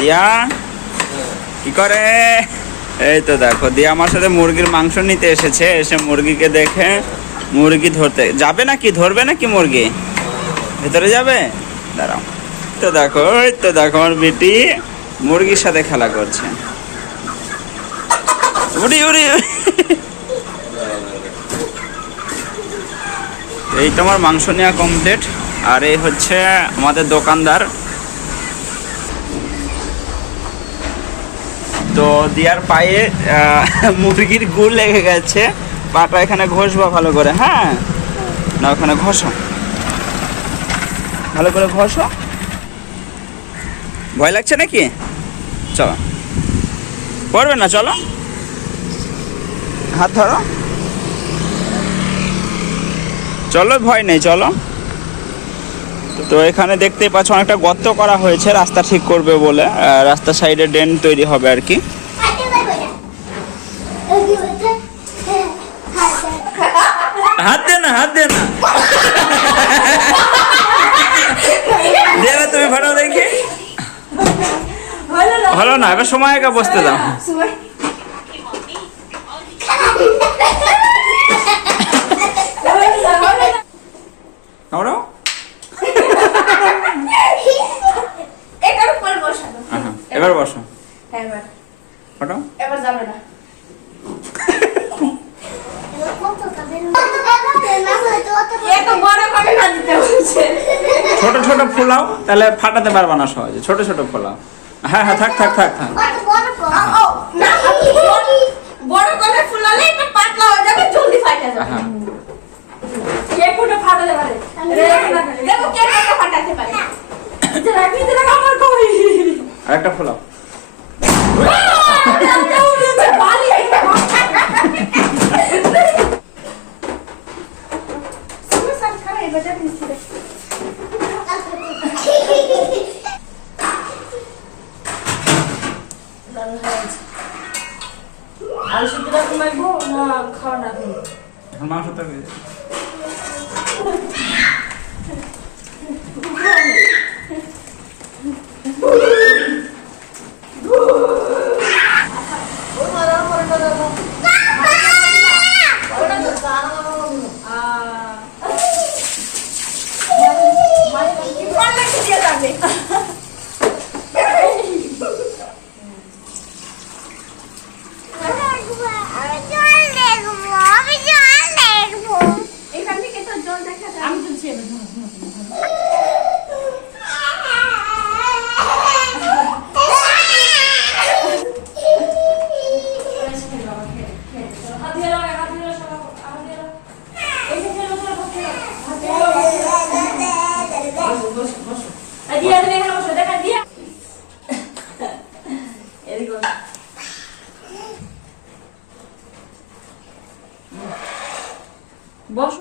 দিয়া কি করে? এই তো দেখো দিয়া আমার সাথে মুরগির মাংস নিতে এসেছে, এসে মুরগিকে দেখে মুরগি ধরতে যাবে নাকি, ধরবে নাকি মুরগি? ভেতরে যাবে, দাঁড়াও। তো দেখো, এই তো দেখো আমার বেটি মুরগির সাথে খেলা করছে। উড়ি উড়ি। এই তোমার মাংস নেওয়া কমপ্লিট। আর এই হচ্ছে আমাদের দোকানদার। তো দিয়ার পায়ে মুরগির গুড় লেগে গেছে, পাটা এখানে ঘষবা ভালো করে। হ্যাঁ না, ওখানে ঘষো, ভালো করে ঘষো। ভয় লাগছে নাকি? চলো, পড়বে না, চলো হাত ধরো, চলো ভয় নেই, চলো। তো এখানে দেখতেই পাচ্ছ অনেকটা গর্ত করা হয়েছে রাস্তা ঠিক করবে বলে, রাস্তার সাইডে ড্রেন তৈরি হবে আর কি। হাত দে না, হাত দে না, দেবে তুমি ফাটাও দেখি। ভালো না, এবার সময় একা বসতে দাও। এবার বসো, ফাটাও। ছোট ছোট ফোলাও, তাহলে ফাটাতে পারবা না সহজে। ছোট ছোট ফোলাও। হ্যাঁ হ্যাঁ, থাক থাক থাক থাক। বড় করে ফুলালে এটা পাতলা হয়ে যাবে, জলদি ফাটে যাবে। হ্যাঁ, কে কোটা ফাটাতে পারে? দেখো কে কোটা ফাটাতে পারে। এটা আমার কই। আরেকটা ফোলাও। আর শুধু মাইবো না খাওয়া না তুমি? এখন মাংস তরকারি। বস।